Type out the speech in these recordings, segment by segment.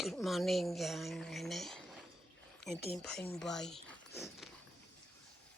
Good morning, ngày ngày tin phanh bay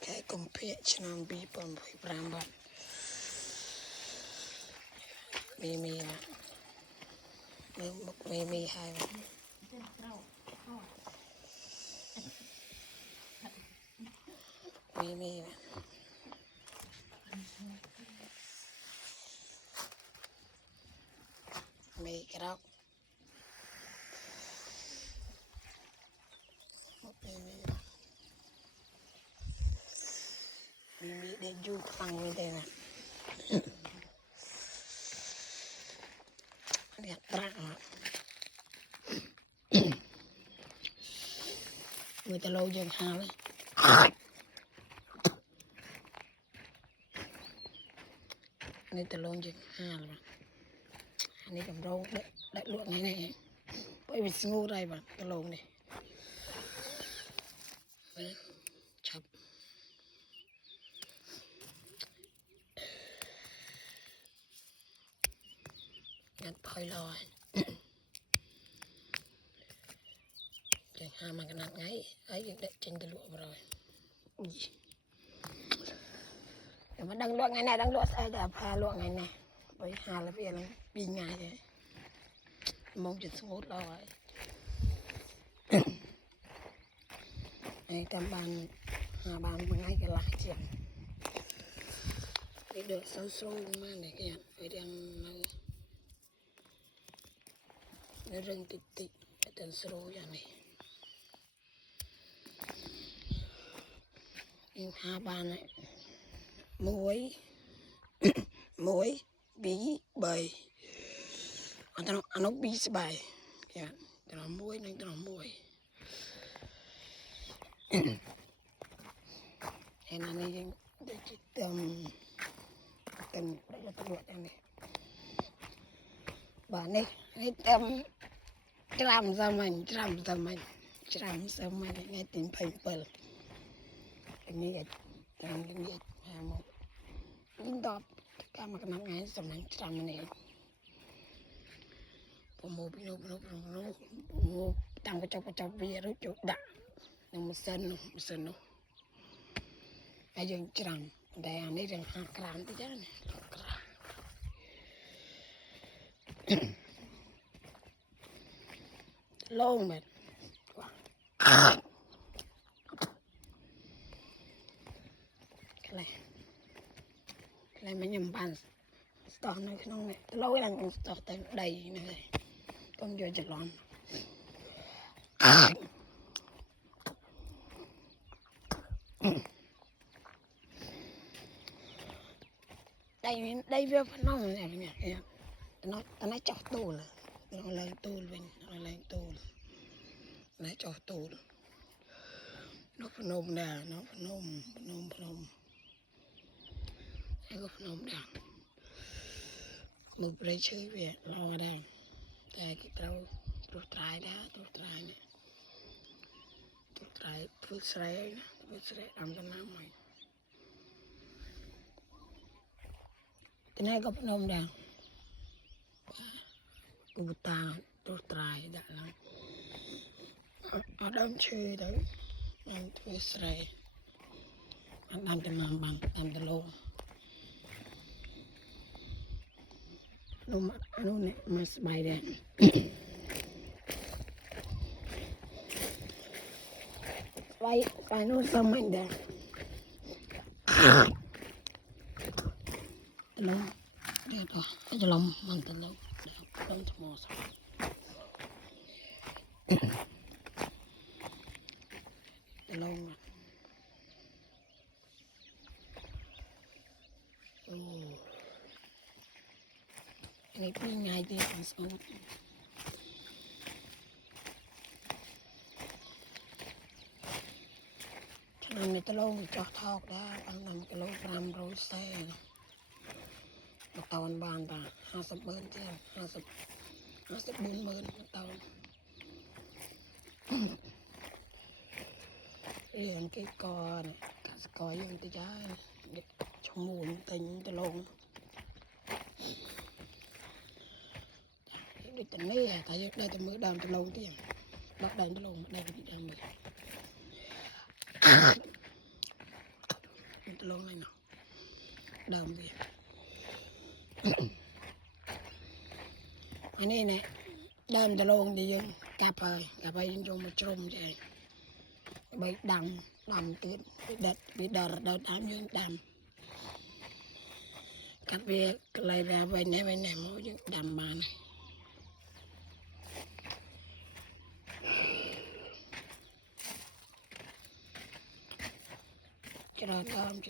cái công việc nam bi bầm phải làm bạn mì mì hai mì mì cái đó mì để du phăng như thế này đẹp rạng người ta lâu dần hà đấy người ta lâu dần hà rồi anh ấy cầm râu đại luận này này bởi vì ngu đây mà ta lâu này chập nhặt phơi rồi chẳng hà mà cái nát ngay ấy được đợi trên cái lụa rồi để mà đăng lụa ngày này đăng lụa sai đã pha lụa ngày này với hà là vì là bị ngày thế mong chuyện sống hốt rồi này cầm bàn hà bàn bằng ngay cái lại chuyện để được sâu sâu mà để cái phải đang nó rừng tịt tịt cái tần sâu vậy này nhưng hà bàn này muối muối bí bầy nó bí bầy kìa nó muối nên nó muối thế là này để chỉ tầm cần đây là tôi luộc này bà này tầm làm ra mình nghe tiếng phanh bờ cái này làm cái này một những đọt cả mà cái nắng ngày xong mình làm này một tăng cái chọc bia rồi chụp đặt nhưng mà sơn nó ai dân chậm đây anh ấy đang hạt cám thế chứ này lâu mà cái này mấy nhầm bàn to này không này lâu lắm to tới đầy này không vô chật lon đây về phần nó này nhỉ nó chọc tù là nó lên tù mình nó lên tù nó chọc tù nó phần nôm đà nó phần nôm hay có phần nôm đà một bể chơi về lo đà tại cái trâu trâu trái này trâu trái phước sấy làm cho nó mày cái này có phần nôm đà cụ ta trâu trái đã lắm ở đám chơi đấy làm phước sấy làm cho nó bằng làm cho lâu nó này mà bài đèn phải nó xong mạnh đèn lâu đẹp rồi cái cho lòng bằng từ lâu đông cho mò xong từ lâu mà này cứ ngày thì còn sống cho nên từ lâu cho thọc đã bằng làm cái lâu gram rồi xe một tàu bàn ta 50,000 tiền 54,000 một tàu liền cái cò này cả cò dùng tới trái trong muôn tình từ lâu tình này tại đây từ mưa đàm từ lâu tiền bắt đàm từ lâu đây bị đàm mưa từ lâu này nào đàm về anh này nè đàm từ lâu đi dân cà phê trong một trôm vậy bị đàm tiền bị đợt đàm dân đàm cắt về lại ra về này mỗi dân đàm mà này cho nên cơm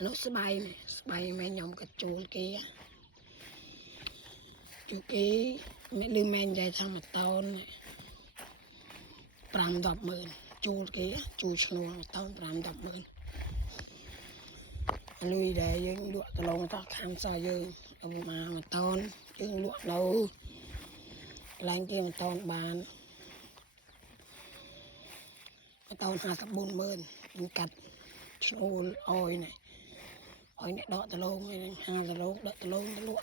nó sẽ bay mấy nhóm cái chuột kia mấy lưu men dài sang mặt tao này pram đập mơn chuột kia chuột snow mặt tao pram đập mơn lui để những lụa tao lông tao khám sao dương ông mà mặt tao những lụa lâu lanh kia mặt tao bàn mặt tao 24,000 mình cắt snow oi này đọ tao lông này tao lông đọ tao lông tao lụa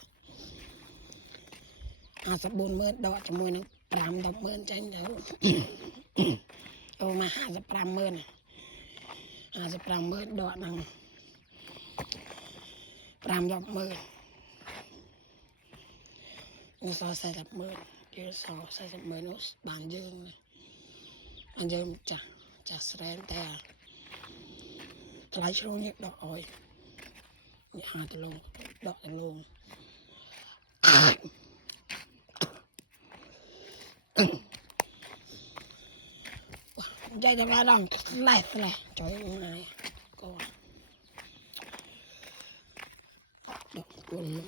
54,000 đọ cho môi nó pram đập mơn tranh đâu mà 55,000 55,000 đọ năng pram đập mơn nó so 40,000 chứ so 40,000 nó bàn dương này bàn dương chả sren tè lấy số nhịp đọ oi nhị tao lông đọ tao lông đây là ba đồng lại trời ơi này cô đọc quần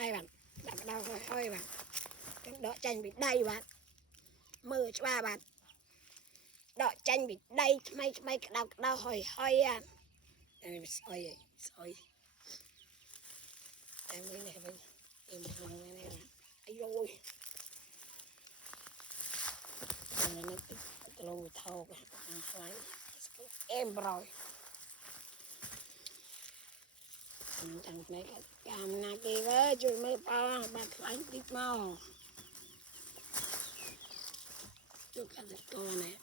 mấy bạn đặt đau hơi bạn đọ chanh bị đầy bạn mưa cho ba bạn đọ chanh bị đầy mấy đau hơi à soi em mới này bên em này ấy rồi nó lâu thâu em rồi chẳng này cam na kia với chui mơ bao bạc bánh tiếp mò chút cả con này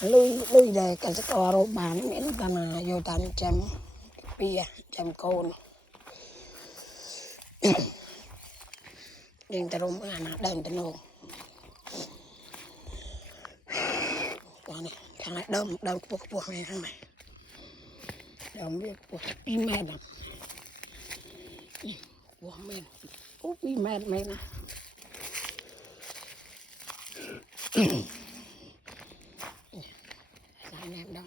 lui về cả cái rồi bán miễn ta là vô tan trăm bia trăm con nhưng ta rung là nó đâm tên luôn còn này thằng này đâm buộc này thằng này đâm biết buộc im mẹ đâm buộc men úp im mẹ nè lại em đâm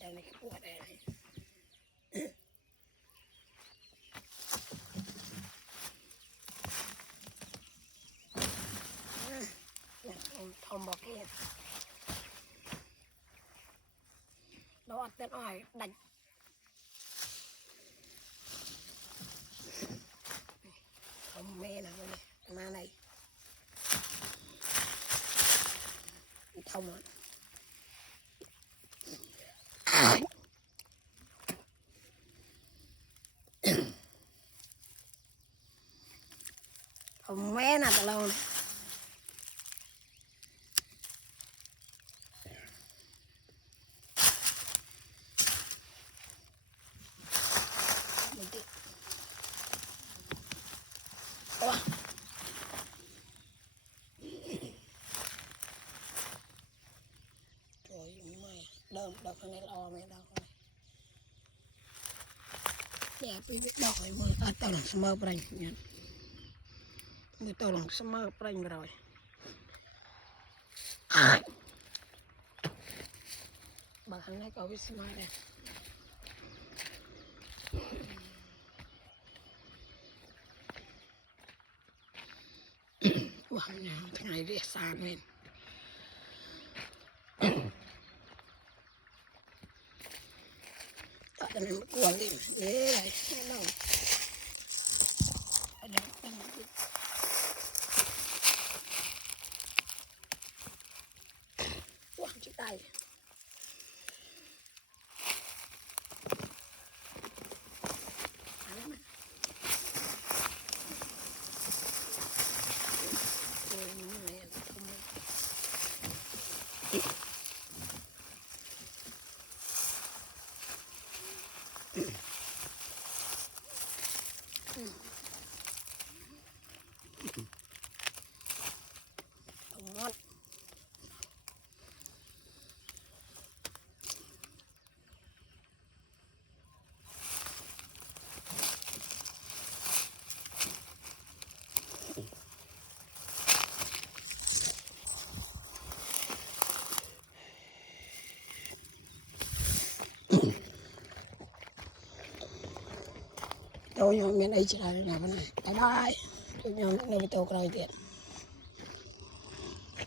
đây này cái buộc đây này thông bọc kia đó tên ỏi đánh không mê nào này mà này thông rồi mẹ nè tao lâu đơm đơm cái này lo mày đâu đẹp đi biết đâu phải mưa tao làm summer brand nhá mưa tao làm summer brand rồi bà hắn này có biết summer đây wow nhà thằng này rất xa nên tại nên quần đi dễ này nó wow chiếc tay ngon tôi nhóm miền ấy chỉ là này bye bye tôi nhóm nơi tôi có nói chuyện